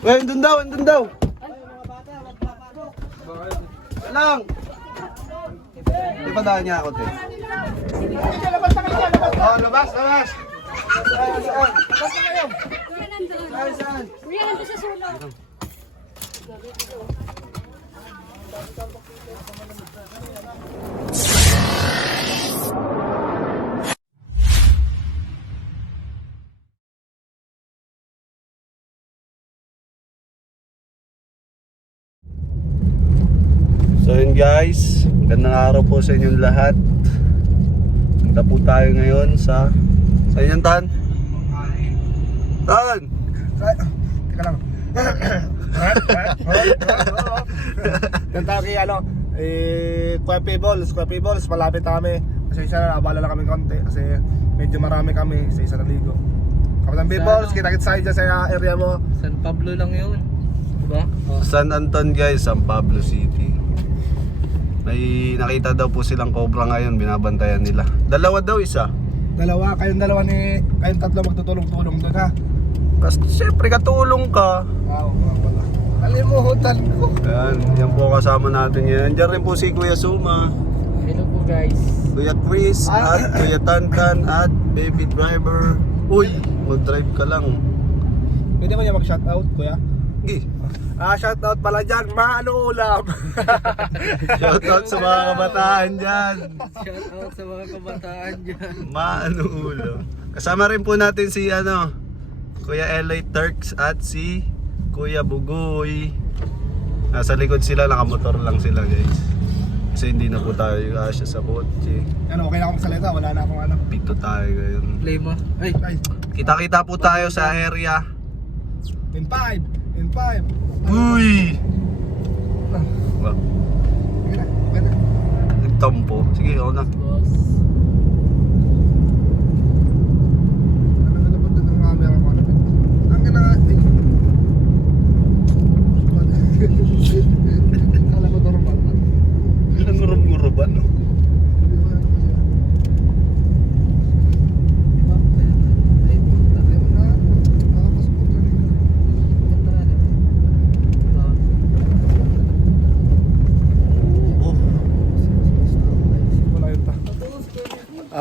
Uy, andun daw, andun daw. Lang. Di pa daan niya ako, te. Oh, labas, labas. Saan? Saan? Kuya, nandun sa sulong. So yun guys, magandang araw po sa inyong lahat. Punta po tayo ngayon sa inyong Tan? Tan! Teka lang. Yan tayo kay Kuya Peebles, malapit na kami. Kasi isa na, abala lang kami konti. Kasi medyo marami kami, isa na ligo. Kapitan Peebles, kita-kits tayo dyan sa area mo. San Pablo lang yun, diba? San Anton guys, San Pablo City. May nakita daw po silang cobra ngayon, binabantayan nila. Dalawa daw, isa. Kayong tatlo magtutulong-tulong doon ha. Kasi siyempre katulong ka. Wow, wala. Kalimutan ko. Yan po kasama natin yan. Diyan rin po si Kuya Suma, Hello po guys. Kuya Chris, at Kuya Tantan, at Baby Driver. Uy, mag-drive ka lang. Pwede ba niya mag-shoutout, kuya? Gi. Shoutout pala dyan, Maano Ulam. Shoutout sa mga kabataan dyan. Shout out sa mga kabataan dyan. Maano ulo. Kasama rin po natin si Kuya LA Turks at si Kuya Bugoy. Nasa likod sila, nakamotor lang sila guys. Kasi hindi na po tayo asya sa kotse. Okay na akong magsalita, wala na akong ano. Pito tayo ngayon. Play mo. Ay, Kita-kita po tayo sa area. In 5. Uy! Wow. Okay na. Nagtampo. Sige, ako na. boss. Ano ba ng camera ko? Ang ganda nga. Kala ko normal. Ilang ngurub-nguruban, no?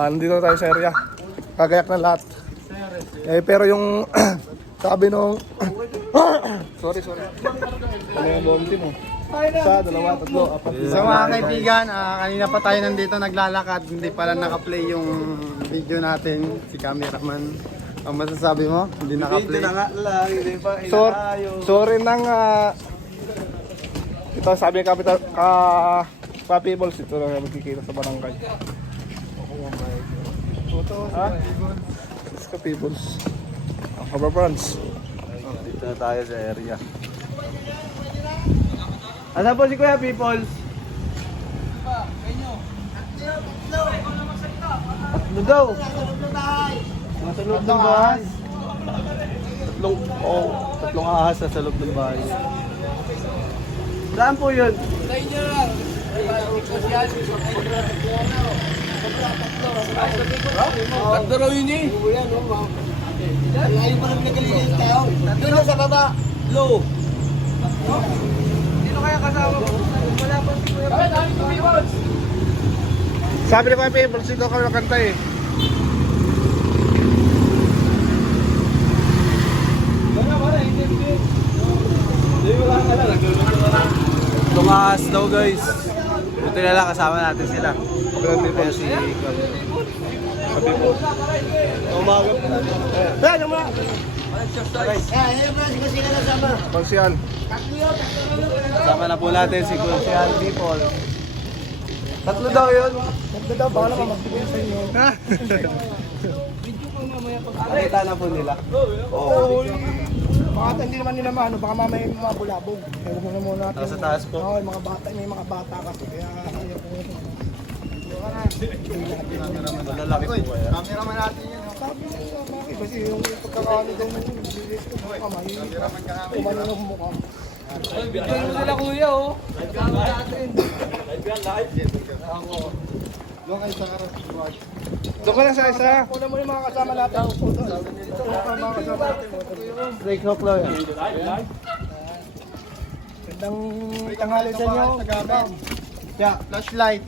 Nandito na tayo sa area. Kagayak na lahat. Pero yung sabi nung sorry. Ano yung bounty mo? Isa, dalawa, tatlo, apat. So mga kaibigan, kanina pa tayo nandito naglalakad, hindi pala naka-play yung video natin, si cameraman. Ang masasabi mo? Hindi naka-play. Hindi na nga lang, hindi pa Sorry nang ito sabi ng kapital Peoples, ito lang yung magkikita sa barangay. Ha? Ka Peoples. Ang Kabarbrans. Dito na tayo sa area. Asan po si Kuya Peoples? Tatlo daw. Nasa loob ng bahay. Tatlong ahas sa loob ng bahay. Saan po yun? Tatlo raw yun eh. Dito sa baba. Low. Sabi ni Kuya Peoples, dito kami nakanta eh. Tatlong ahas daw guys. Buti na lang kasama natin sila. Kaya si umaga. Ano mo? Pansiyan. Kasama na po natin si Kuya People. Tatlo daw yun. Magda daw, baka naman magbigay sa inyo. Nakita na po nila. Oo. Baka hindi naman nila maano, baka mamaya may mabulabog. Kaya huwag na muna natin. Nasa taas po. Oo, mga bata, may mga bata kasi. Kaya ayaw ko ito. Malalaki po kaya. Cameraman natin yun. Sabi niya, bakit? Kasi yung pagkakali daw ng bilis ko ng kamay. Kumano ng mukha. Bigyan mo sila kuya oh. Doon kayo sa harap. Doon ka lang sa isa. Una mo yung mga kasama natin. Ito mga kasama natin. Break hook lang yan. Gandang tanghali sa inyo. Yeah, flashlight.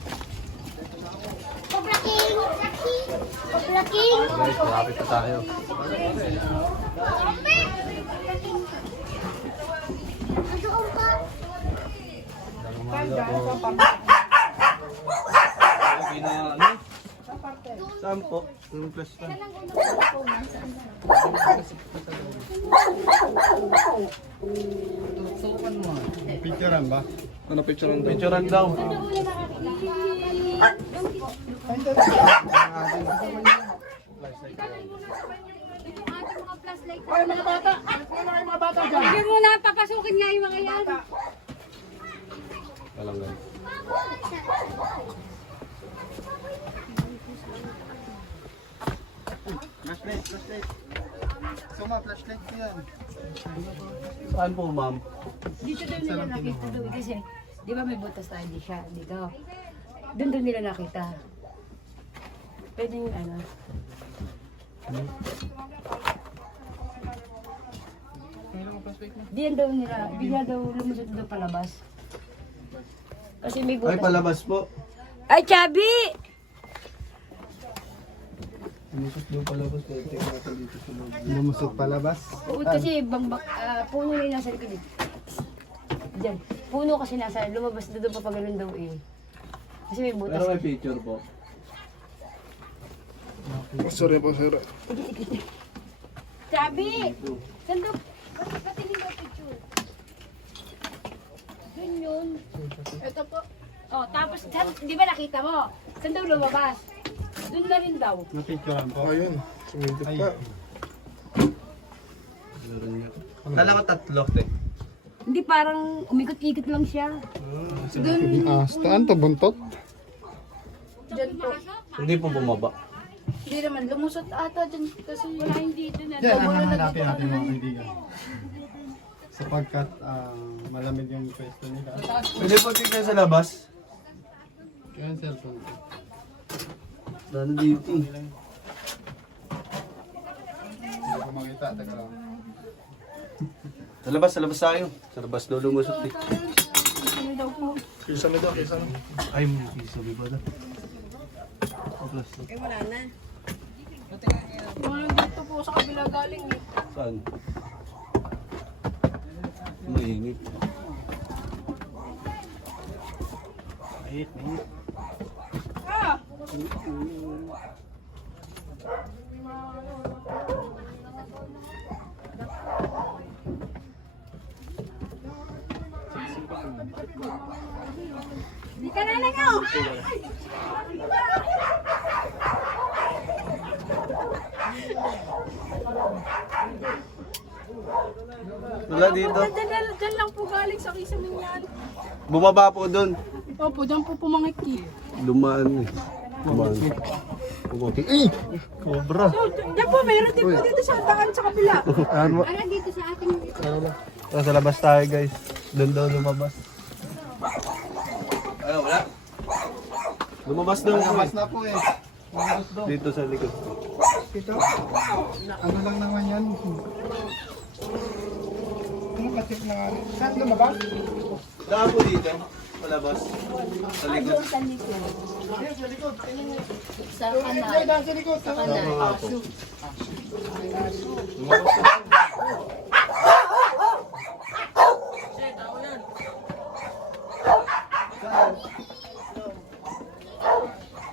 Cobra King! Cobra King! Guys, malapit na tayo. Nasuong ka? Saan po? Yung plus na. Picturean ba? Ano picture ng Picturean daw. Ay, mga bata! Hindi mo na papasukin nga yung mga yan. Walang guys. Flashlight, flashlight. Suma, flashlight ko yan. Saan po ma'am? Dito daw nila nakita doon kasi, di ba may butas tayo di siya dito. Doon daw nila nakita. Pwede yung ano. Diyan daw nila, bigla daw lumusot daw palabas. Kasi may Ay, butas. palabas po. Ay, Chabi! Lumusot yung palabas. Tingnan natin dito sa loob. Lumusot palabas. Oo, kasi puno na yung nasa likod eh. Diyan. Puno kasi nasa, lumabas na doon papagalan daw eh. Kasi may butas. Pero may picture po. Sorry po, sir. Chabi! Sandok! Patingin mo picture. Doon yun. Ito po. Oh, tapos, di ba nakita mo? Saan daw lumabas? Doon na rin daw. Napicturean po. Ayun, sumintip Ay. pa. Kala ka tatlo, te. Hindi, parang umikot-ikot lang siya. Saan to? Buntot? Diyan po. Hindi po bumaba. Hindi naman, lumusot ata dyan kasi wala hindi dito na. Yan, ang hahanapin natin mga kaibigan. Sapagkat malamig yung pwesto nila. Pwede po tingnan sa labas. Kaya yung cellphone ko. Nandito. Hindi ko makita. Teka lang. Sa labas tayo. Sa labas daw lumusot eh. Kisa nito, kisa nito. Ay, sabi ba na? Dito po sa kabila galing eh. Saan? Maingit. Mahit. Di ka na lang ako! Wala dito. Diyan lang po galing sa kisamin yan. Bumaba po doon. Opo, diyan po pumangiti. Lumaan eh. Lumaan. Puputi. Eh! Cobra. Diyan po, mayroon din po dito sa daan sa kabila. Ano? Alam dito sa ating... Sa labas tayo guys. Doon daw lumabas. Ano, wala? Lumabas daw. Lumabas na po eh. Dito sa likod. Ano lang naman yan? Ano ka-check na nga? Saan lumabas? Saan po dito? Palabas. Sa likod. Sa likod. Sa likod. Sa Ay, kanan. daan sa likod. Sa kanan. Oo nga po.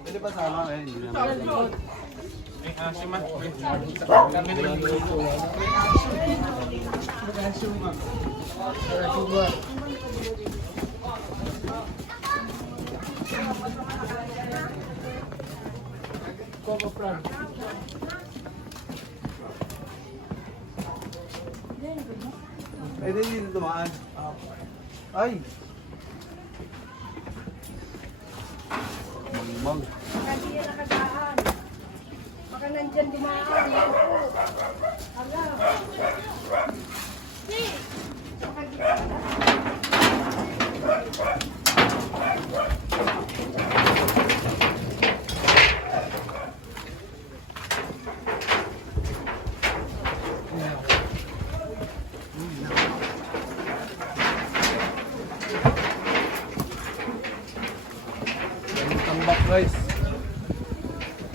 Pwede ba sama eh? Hindi naman. Pwede din dumaan. Ay! Mang. Kasi yan nakadaan. Baka nandyan dumaan. Yan po. Ala.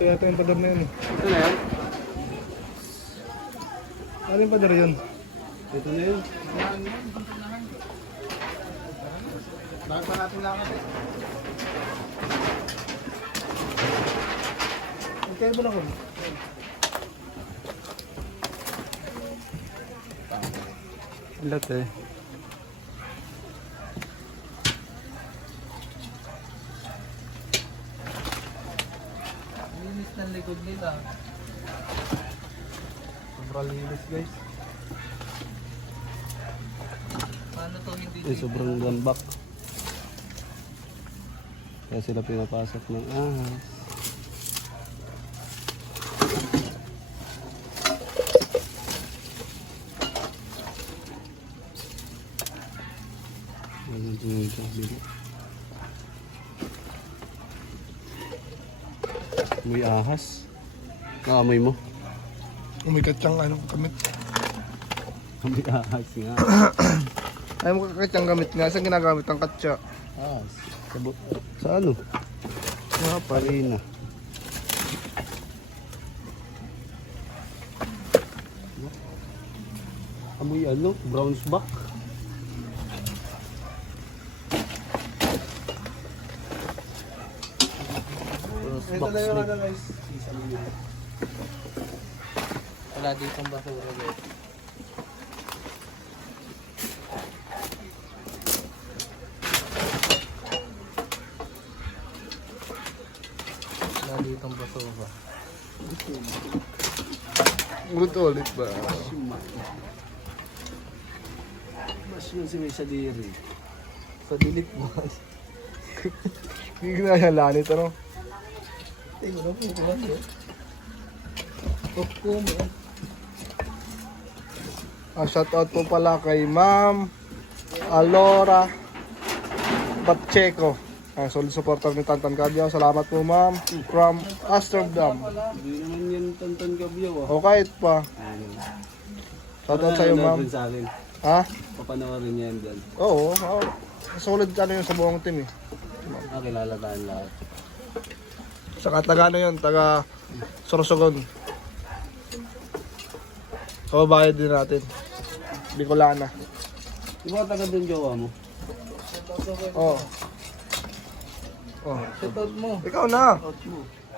yata yung pader na yun. Ito na yan. Ano yung pader yun? Ito na yun. Bakit pa natin lakad eh? Ang kaya ba na ko? Ilat eh. Linis ng likod nila. Sobrang linis guys. Paano to hindi Sobrang gambak. Kaya sila pinapasok ng ahas. Ayan, tingin ka, bili. May ahas. Naamoy mo? Umikat siyang ano, gamit. May ahas nga. Ayaw mo kakit yung gamit nga. Saan ginagamit ang katsa? Ahas. Sa ano? Sa parina. Amoy ano? Brown's back. Ito na yung ano guys. wala ditong basura guys. Wala ditong basura. Good ulit ba? Mas yun si may sadiri. Sa dilit mo. Hindi ginaya lanit ano? Shoutout po pala kay Ma'am Alora Pacheco. Solid supporter ni Tantan Cabio. Salamat po ma'am. From Amsterdam. Hindi naman yan Tantan Cabio ah. O kahit pa. Shoutout sa'yo ma'am. Sa akin. Ha? Papanoorin niya yan dyan. Oo. Solid ka na yun sa buong team eh. Kilala tayo lahat. Saka taga ano yun, taga Sorsogon. Kababayan din natin. Bicolana. Di ba taga doon jowa mo? Oo. Shoutout mo. Ikaw na.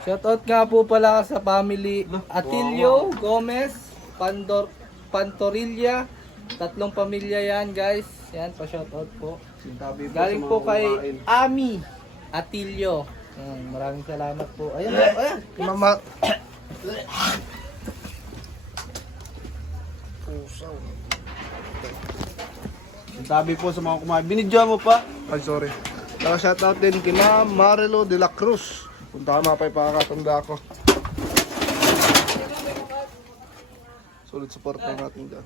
Shoutout nga po pala sa family Atilio, Gomez, Pantorilla. 3 pamilya yan guys. Yan, pa-shoutout po. Galing po kay Ami Atilio. Yan, maraming salamat po. Ayan, ayan. Mama. Pusaw. Sabi po sa mga kumain. Binidyo mo pa? Ay, sorry. Saka shoutout din kay Ma'am Marilo de la Cruz. Kung tama pa yung pakakatanda ko. Solid support po natin dyan.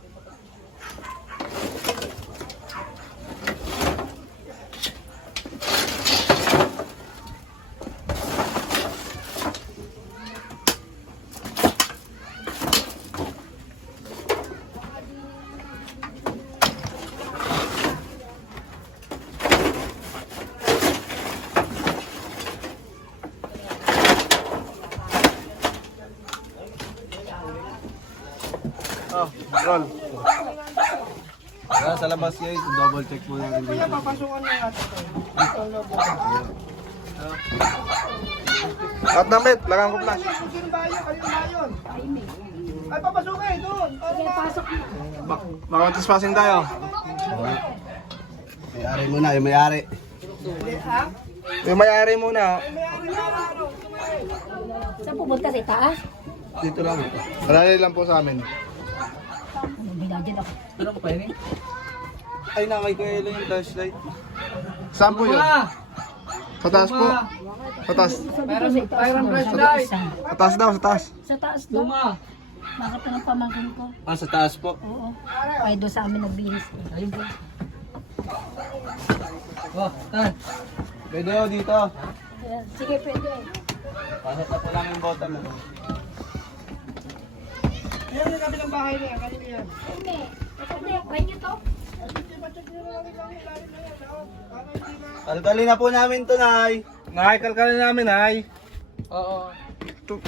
Roll. Sa labas guys, double check mo natin dito. At damit, lagang ko flash. Makamantis passing tayo. May-ari muna, yung may-ari. Yung may-ari muna. Saan pumunta sa itaas? Dito lang. Marali lang po sa amin. Binadyan ako. Ano ko pa yun? Ay, nakay ko yung flashlight. Saan po yun? Sa taas po. Sa taas. Mayroon flashlight. Sa taas daw, sa taas. Sa taas daw. Luma. Nakita ng pamangkin ko. Ah, sa taas po. Oo. Ay, doon sa amin nagbihis. Ayun po. Oh, tan. Pwede ako dito. Sige, pwede. Pasok na po lang yung bota mo. Hindi. Pwede nyo to? Kalkali na po namin to, Nay. Nakikalkalin namin, ay. Oo. to.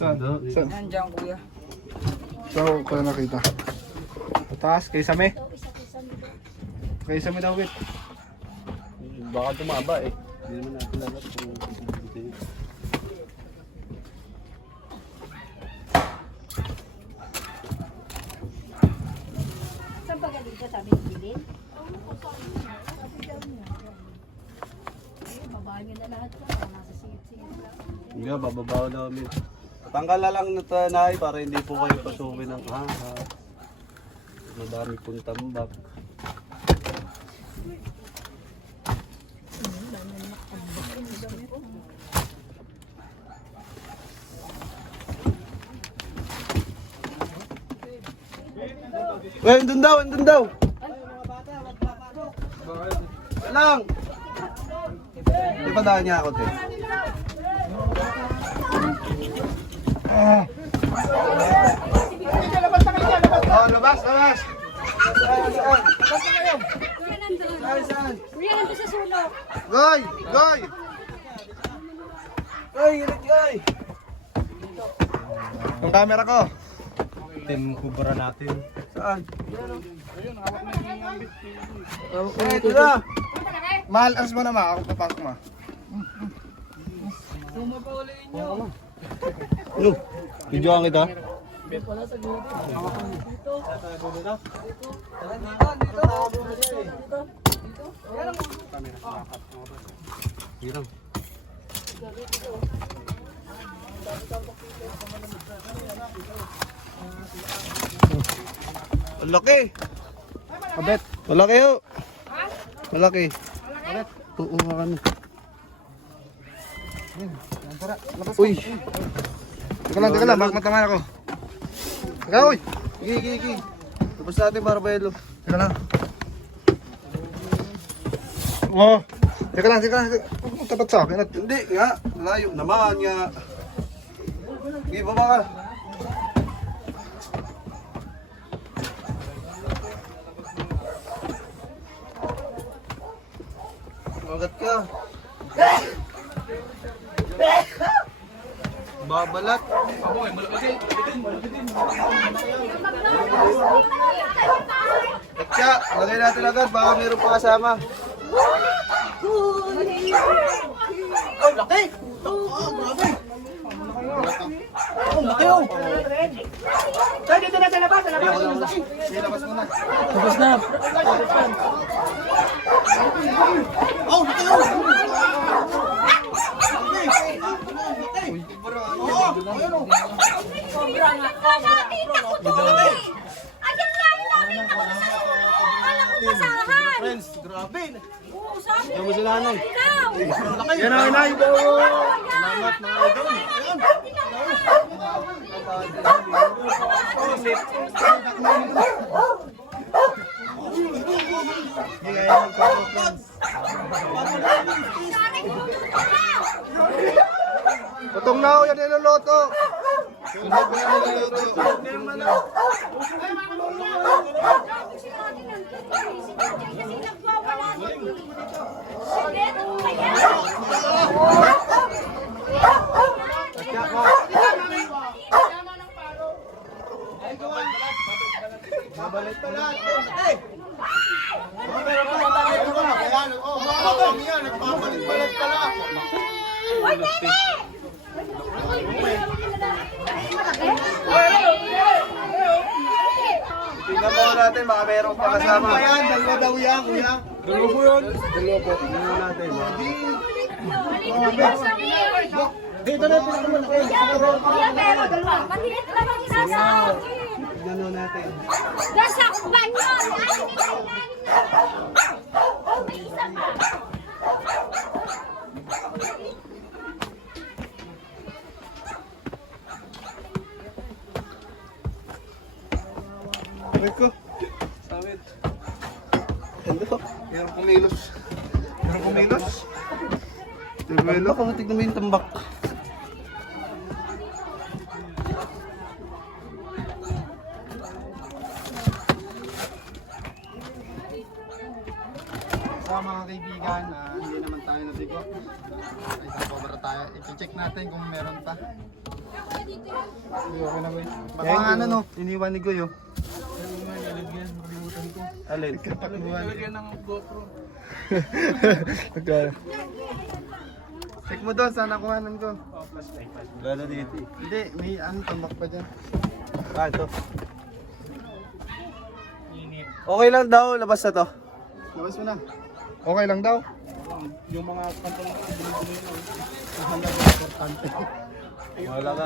Saan? Saan? Nandiyan kuya. So, ko na nakita. Taas, kay Same. Kay Same daw, wait. Baka tumaba eh. Hindi naman natin lalat kung dito yun. Saan pa galing ka sabi ni Bilin? Babaan niyo na lahat ko. Nasa singit-singit lang. Hindi, bababaw namin. Tanggal na lang na tanay para hindi po kayo pasukin ng ahas. Madami pong tambak. Uy, andun daw, andun daw. Lang. Di pa daan niya ako, te. Oh, labas, labas. Kuya nandun. Kuya nandun sa sulok. Goy, goy. Goy, ulit goy. Yung camera ko. Kubra natin. Saan? Eh, ito na. Mahal, aras mo na ma. Ako papasok ma. Ano? Video ang kita? Dito. Ang laki. Kabet. Malaki ho. Malaki. Oo, ano. Uy. Teka lang, bakit matamaan ako? Teka, uy. Gigi, gigi. Tapos natin para bayalo. Teka lang. Oh. Teka lang. Tapat sa akin. Hindi nga. Layo naman nga. Gigi, baba ka. Magat ka. Babalat. Katsa, lagay natin agad. Baka mayroon pa kasama. Friends, grabe. Yung mo sila nanay. Yan ang inay. Salamat mga idol. Patong na ako yan niloloto. Tingnan mo natin, baka mayroon pa kasama. Dalawa daw yan, kuya. Dalawa po yun. Dalawa po. Tingnan natin. Dito na yung pinakamalaki. Kuya, meron pa. Maliit lang ang inasa akin. Tingnan natin. Nasa banyo. May isa pa. Rico. Sawit. Hello. Meron kumilos. Meron kumilos. Tambak ako. Tignan mo yung tambak. Sa mga kaibigan, hindi naman tayo nabigo. Isang cobra tayo. I-check natin kung meron pa. Okay na ba yun? Baka nga ano no, iniwan ni Goyo. Alin? Nagkaya. Check mo doon, saan nakuhanan ko. Lalo dito. Hindi, may ano, tambak pa dyan. Ah, ito. Okay lang daw. Labas na to. Labas mo na. Okay lang daw. Wala ka.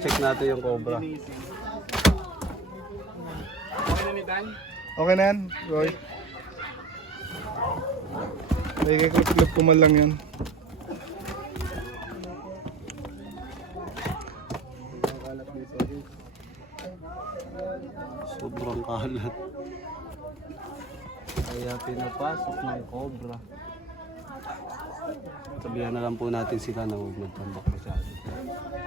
Check natin yung cobra. Okay na yan, Roy. Lagay ko clip ko man lang yan. Sobrang kalat. Kaya pinapasok ng cobra. Sabihan na lang po natin sila na huwag magtambak masyado.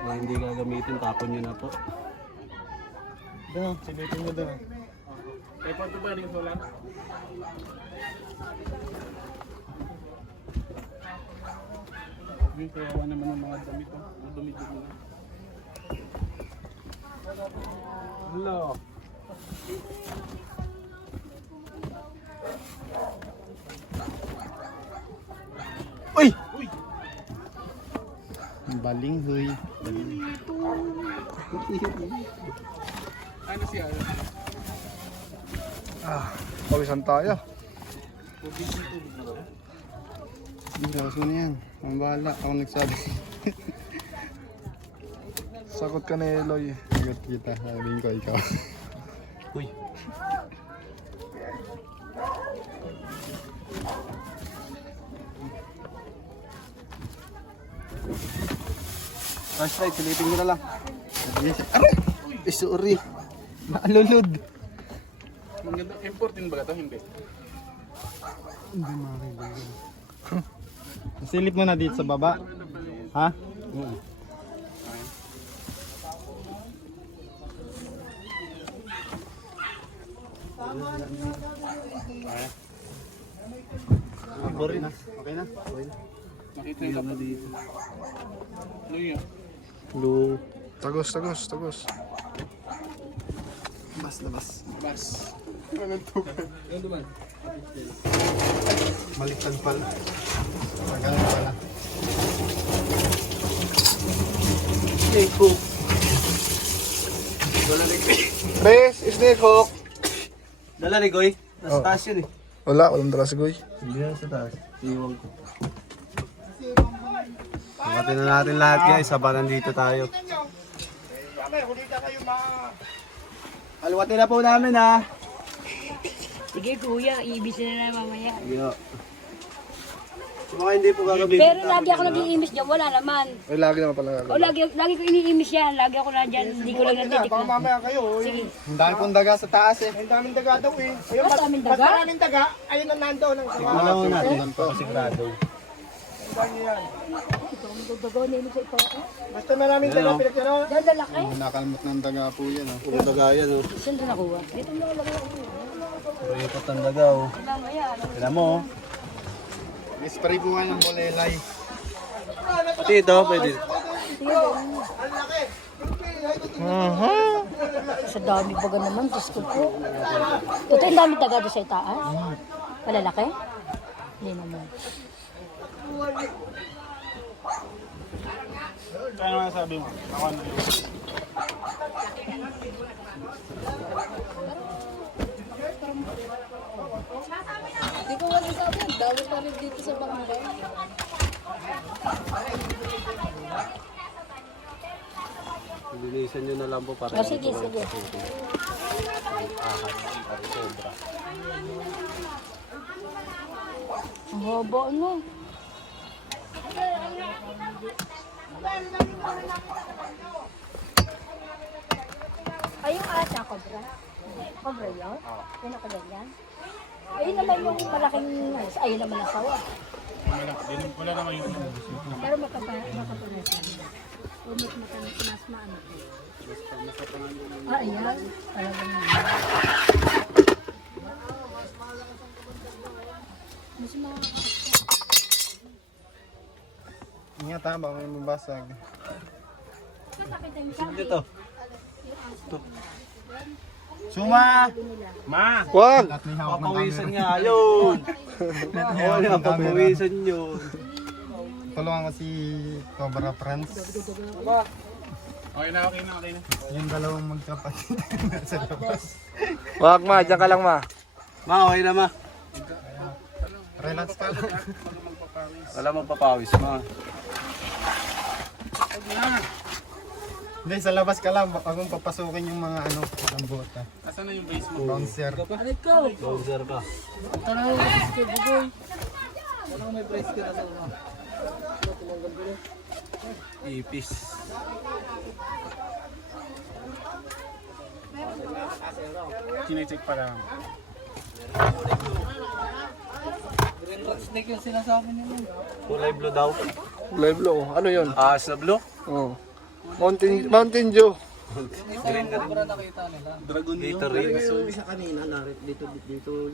Kung hindi gagamitin, tapon nyo na po. Doon, silipin mo doon. Hello. Uy! Balinghoy. Pawisan tayo. Hindi, labas mo na yan. Ang bahala, ako nagsabi. Sakot ka na Eloy. Sagot kita, sabihin ko ikaw. Uy! Flashlight, silipin mo na lang. Yes. Aray! Sorry. Naalulod. Importin ba ito? Hindi. Hindi makakaibigan. Silip mo na dito sa baba. Ha? Okay na. Okay na? Nakita na dito. Blue. Tagos, tagos, tagos. Labas, labas. Maliktad pala. Ganun pala. Snake hook. Dala ni Goy. Pres, snake hook. Dala ni Goy. Nasa taas yun eh. Wala, walang dala si Goy. Hindi yan sa taas. Iwan ko. Pagkatin na natin lahat guys. Habang nandito tayo. Alwatin na po namin ha. Sige kuya, ibisin na lang mamaya. Sige. Sa mga hindi po gagamitin. Pero lagi ako nag-iimis dyan, wala naman. Ay, lagi naman pala O lagi ko iniimis yan, lagi ako na dyan, hindi ko lang natitikman. mamaya kayo. Sige, Ang dami pong daga sa taas eh. Ang daming daga daw eh. Ayun, ba't daming daga? maraming daga. Ayun ang nandoon. Ang Alam mo natin. Sigurado. Dugdugod na inis sa ito. Basta maraming daga pinagkano. Dahil lalaki, Nakalmot ng daga po yan. Oh. Puro dagayan oh. saan doon nakuha? Dito mo nakalagay ako. Puro ikot ang daga oh. Mamaya, ano? Tignan mo oh. May spray po kayo ng bolelay. Pati ito pwede. Sa dami baga naman, Diyos ko po. Ito yung dami taga doon sa itaas? Malalaki? Hindi naman. Ano masabi mo? Ako na yun. Hindi ko wala sa Lalo pa rin dito sa barangay. Linisan nyo na lang po para Sige. Ang haba ano. Ay, yung ata, cobra. Cobra yun? Yung nakaganyan? Ayun naman yung malaking, ayun naman ang sawa. Wala naman yung pero makaparas lang. O mas maano. Ayan. Talaga naman. Mas Ingat ha, baka may mabasag. Dito. Suma! Wag! At may hawak ng Papawisan camera. nga yun! At may Oo hawak nga, ng camera. papawisan yun. Tulungan ko si Cobra Friends. Okay na. Yung dalawang magkapatid nasa labas. Wag ma, dyan ka lang ma. Ma, okay na ma. Relax ka lang. Wala magpapawis ma. Hindi, sa labas ka lang. Baka kung papasukin yung mga ano, ang bota. Asan na yung base mo? Bouncer. Bouncer ka. Ipis. Kinicheck pa lang. Green rock snake yung sinasabi nila. Kulay blue daw. Live low. Ano yun? Sa blue? Oh. Mountain Dew. Green na rin. Sobra nakita nila. Dragon Gatorade.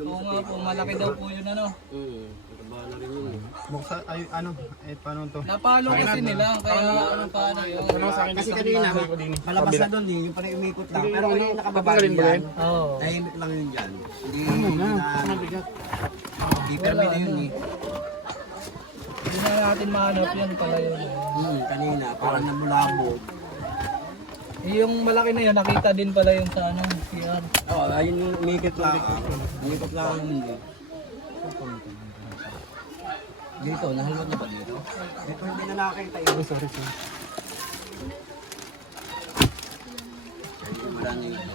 Oo nga po, malaki daw po yun ano. Buksa, ay, ano, paano to? Napalo kasi nila, kaya ano paano yun. Kasi kanina, palabas na doon yung parang umikot lang. Pero ngayon nakababa yan. Oo. Tahimik lang yun dyan. Hindi permi na yun eh. Hindi na natin mahanap yan pala yun. Kanina, parang nabulabog. Yung malaki na yun, nakita din pala yung sa ano, CR. Oo, ayun yung umikot lang. Umikot lang yun eh. Dito, nahalwat na ba dito? Dito hindi na nakakita yun. Sorry. Wala na yun.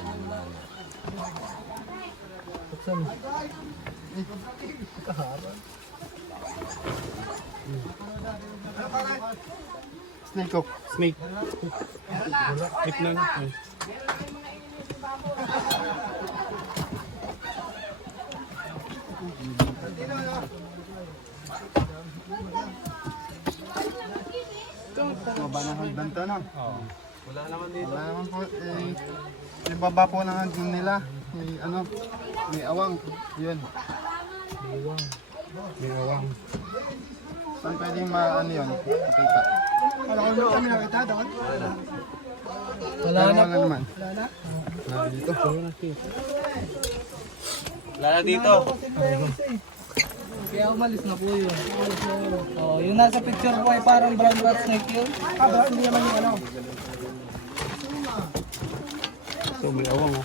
Snake ko. Snake. Baba na hagdan to, no? Oo. Wala naman dito. Wala naman po, yung baba po ng hagdan nila, may ano, may awang, yun. May awang. Saan pwedeng ano yun, makita? Wala kami nakita doon? Wala na Wala po. naman. Wala dito. Wala na dito. Kaya umalis na po yun. Oh, yung nasa picture po ay parang brown rat snake yun. Hindi naman yung ano. So may awang oh.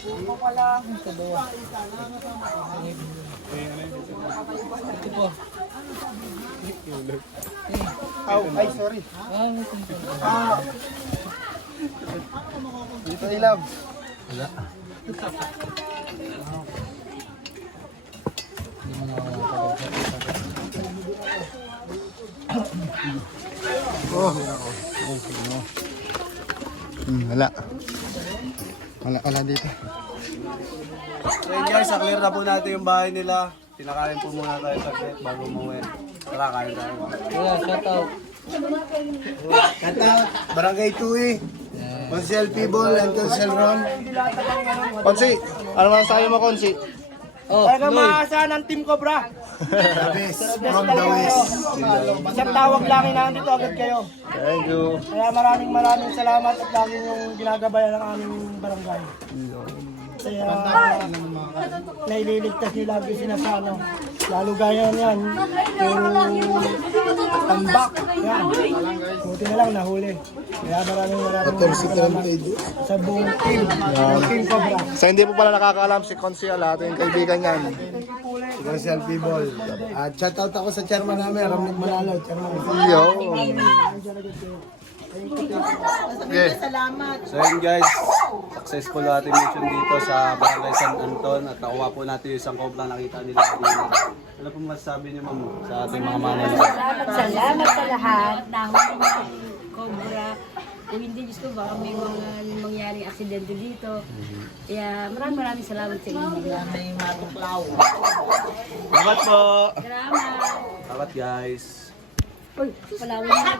Ito pala. Sa bawah. Ito po. Ay, sorry. Ah, Dito ilab. Wala. Wala dito. So yun guys, clear na po natin yung bahay nila. Pinakain po muna tayo saglit bago umuwi. Tara, kain tayo. yeah, shout out. Kanta, Barangay Tui. Consel People and Consel Ron. Konsi, ano man sayo mo, Konsi? Oh, Talaga maasahan ng Team Cobra. The best from the west. Isang tawag lang nandito agad kayo. Thank you. Kaya maraming salamat at lagi yung ginagabayan ng aming barangay. Kaya naililigtas niyo lagi sila sa ano. Lalo gaya yan. Yung Tambak. Yan. Buti na lang nahuli. Kaya maraming salamat sa buong team. Team Cobra. Sa hindi po pala nakakaalam si Consial, ito yung kaibigan niyan. Si Consial People. At shoutout ako sa chairman namin, Ramnik Manalo. Chairman. Yo. Okay. So yun guys, successful ang ating mission dito sa Barangay San Anton at nakuha po natin yung isang cobra nakita nila kanina. Ano po masasabi niyo ma'am sa ating mga manay? Salamat sa lahat ng Cobra. Kung hindi, Diyos ko, baka may mga mangyaring aksidente dito. Kaya maraming salamat sa inyo. May matuklaw. Salamat po! Salamat. Salamat guys! Uy, palawin na.